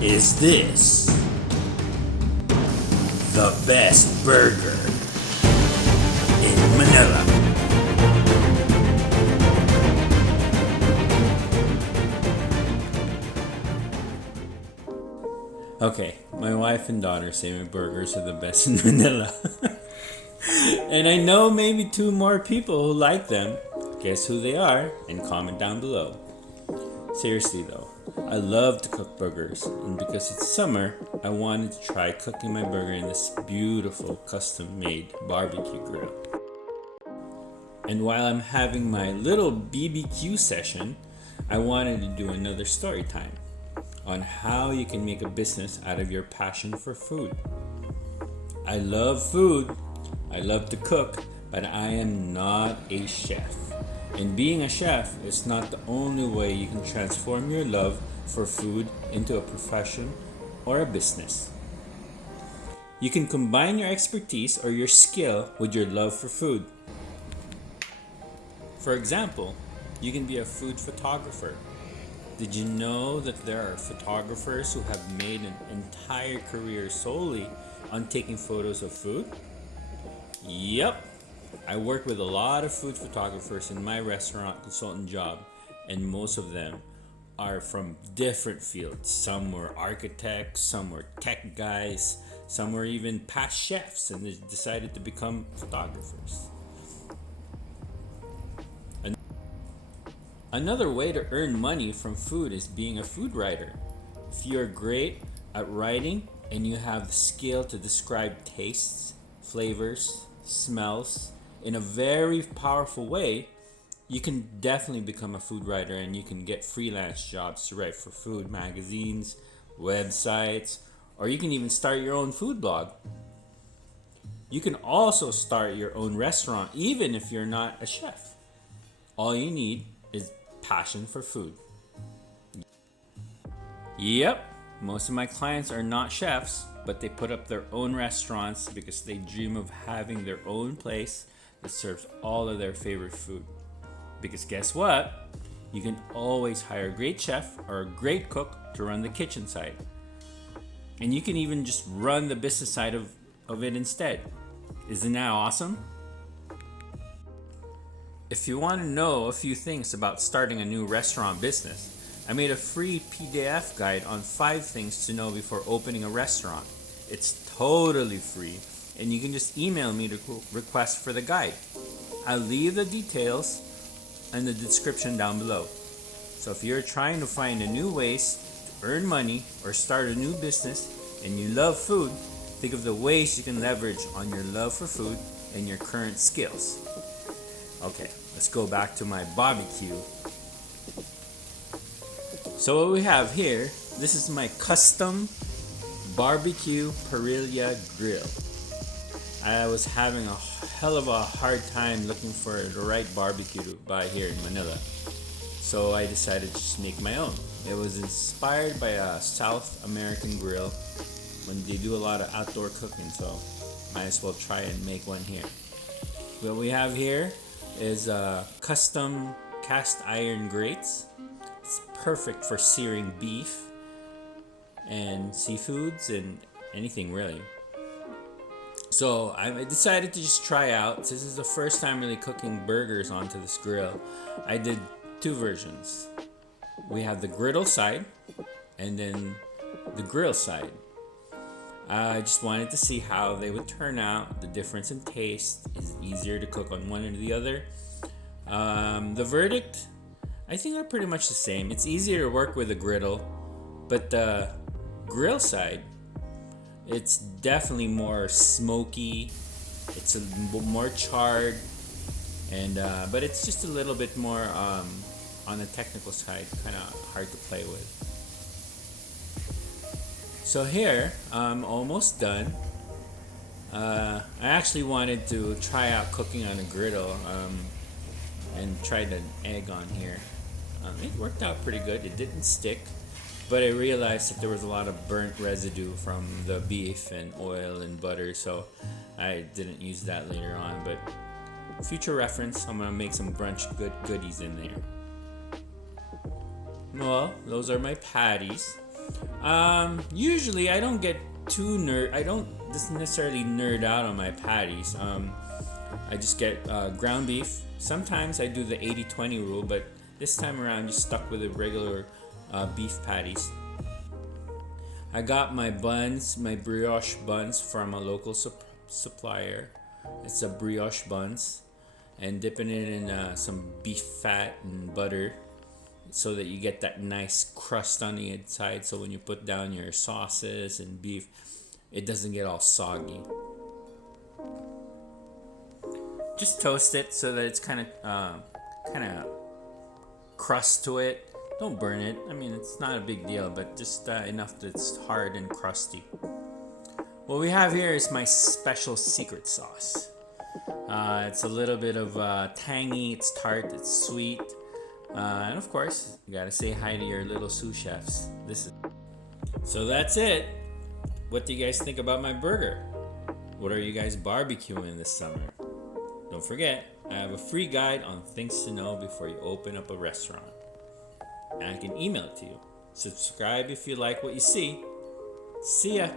Is this the best burger in Manila? Okay, my wife and daughter say my burgers are the best in Manila. And I know maybe two more people who like them. Guess who they are and comment down below. Seriously though, I love to cook burgers, and because it's summer, I wanted to try cooking my burger in this beautiful custom made barbecue grill. And while I'm having my little BBQ session, I wanted to do another story time on how you can make a business out of your passion for food. I love food, I love to cook, but I am not a chef. And being a chef is not the only way you can transform your love for food into a profession or a business. You can combine your expertise or your skill with your love for food. For example, you can be a food photographer. Did you know that there are photographers who have made an entire career solely on taking photos of food? Yep. I work with a lot of food photographers in my restaurant consultant job, and most of them are from different fields. Some were architects, some were tech guys, some were even past chefs and they decided to become photographers. Another way to earn money from food is being a food writer. If you're great at writing and you have the skill to describe tastes, flavors, smells in a very powerful way, you can definitely become a food writer, and you can get freelance jobs to write for food magazines, websites, or you can even start your own food blog. You can also start your own restaurant even if you're not a chef. All you need is passion for food. Yep, most of my clients are not chefs, but they put up their own restaurants because they dream of having their own place that serves all of their favorite food. Because guess what? You can always hire a great chef or a great cook to run the kitchen side. And you can even just run the business side of it instead. Isn't that awesome? If you want to know a few things about starting a new restaurant business, I made a free PDF guide on 5 things to know before opening a restaurant. It's totally free, and you can just email me to request for the guide. I'll leave the details in the description down below. So if you're trying to find a new ways to earn money or start a new business and you love food, think of the ways you can leverage on your love for food and your current skills. Okay, let's go back to my barbecue. So what we have here, this is my custom barbecue parrilla grill. I was having a hell of a hard time looking for the right barbecue to buy here in Manila. So I decided to just make my own. It was inspired by a South American grill when they do a lot of outdoor cooking, so might as well try and make one here. What we have here is custom cast iron grates. It's perfect for searing beef and seafoods and anything really. So I decided to just try out. This is the first time really cooking burgers onto this grill. I did 2 versions. We have the griddle side and then the grill side. I just wanted to see how they would turn out. The difference in taste is easier to cook on one or the other. The verdict, I think they're pretty much the same. It's easier to work with a griddle, but the grill side, it's definitely more smoky. It's a more charred, and but it's just a little bit more on the technical side, kind of hard to play with. So here, I'm almost done. I actually wanted to try out cooking on a griddle and tried an egg on here. It worked out pretty good. It didn't stick, but I realized that there was a lot of burnt residue from the beef and oil and butter, so I didn't use that later on. But future reference, I'm gonna make some brunch goodies in there. Well, those are my patties. Usually I don't get too I don't just necessarily nerd out on my patties. I just get ground beef. Sometimes I do the 80-20 rule, but this time around just stuck with the regular beef patties. I got my buns, my brioche buns from a local supplier. It's a brioche buns, and dipping it in some beef fat and butter so that you get that nice crust on the inside, so when you put down your sauces and beef, it doesn't get all soggy. Just toast it so that it's kind of crust to it. Don't burn it. I mean, it's not a big deal, but just enough that it's hard and crusty. What we have here is my special secret sauce. It's a little bit of tangy, it's tart, it's sweet. And of course, you gotta say hi to your little sous chefs. So that's it. What do you guys think about my burger? What are you guys barbecuing this summer? Don't forget, I have a free guide on things to know before you open up a restaurant. And I can email it to you. Subscribe if you like what you see. See ya!